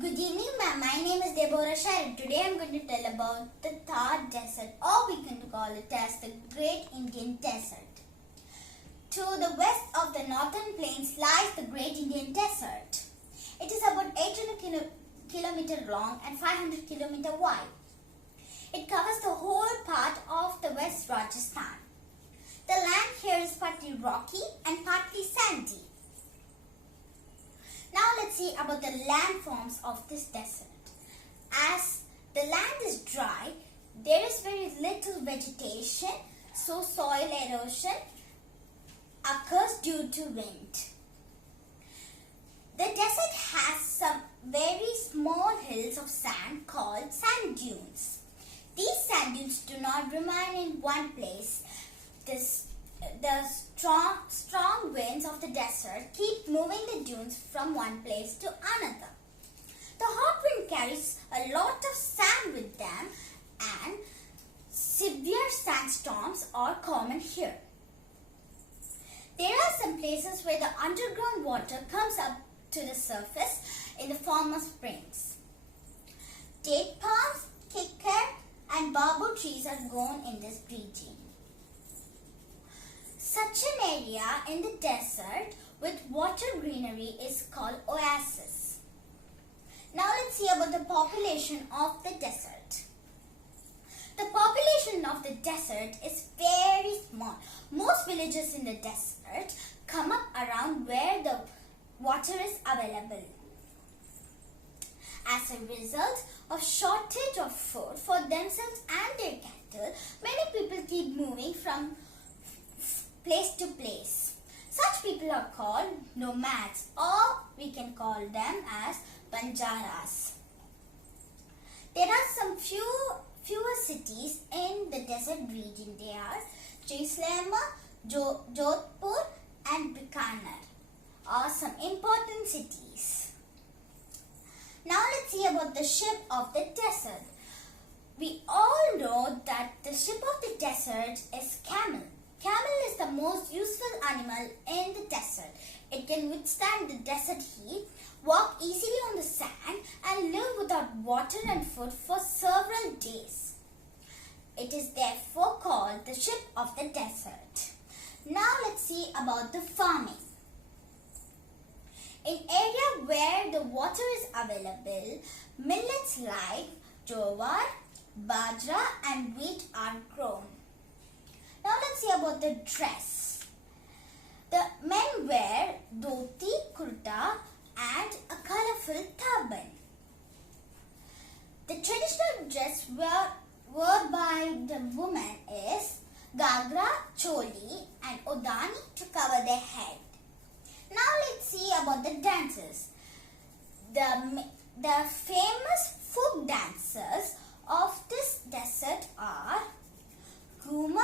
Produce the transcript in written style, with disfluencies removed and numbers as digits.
Good evening, ma'am. My name is Sharon. Today I am going to tell about the Thar Desert, or we can call it as the Great Indian Desert. To the west of the northern plains lies the Great Indian Desert. It is about 800 kilometers long and 500 kilometers wide. It covers the whole part of the West Rajasthan. The land here is partly rocky and partly sandy. Now let's see about the landforms of this desert. As the land is dry, there is very little vegetation, so soil erosion occurs due to wind. The desert has some very small hills of sand called sand dunes. These sand dunes do not remain in one place. The strong winds of the desert keep moving the dunes from one place to another. The hot wind carries a lot of sand with them, and severe sandstorms are common here. There are some places where the underground water comes up to the surface in the form of springs. Date palms, kikar, and bamboo trees are grown in this region. Such an area in the desert with water greenery is called oasis. Now let's see about the population of the desert. The population of the desert is very small. Most villages in the desert come up around where the water is available. As a result of shortage of food for themselves and their cattle, many people keep moving from place to place. Such people are called nomads, or we can call them as banjaras. There are some fewer cities in the desert region. They are Jaisalmer, Jodhpur and Bikaner are some important cities. Now let's see about the ship of the desert. We all know that the ship of the desert is camel. Camel is the most useful animal in the desert. It can withstand the desert heat, walk easily on the sand, and live without water and food for several days. It is therefore called the ship of the desert. Now let's see about the farming. In area where the water is available, millets like jowar, bajra and wheat are grown. Now let's see about the dress. The men wear dhoti, kurta and a colorful turban. The traditional dress worn by the women is gagra, choli and odani to cover their head. Now let's see about the dances. The famous folk dancers of this desert are Ghumar,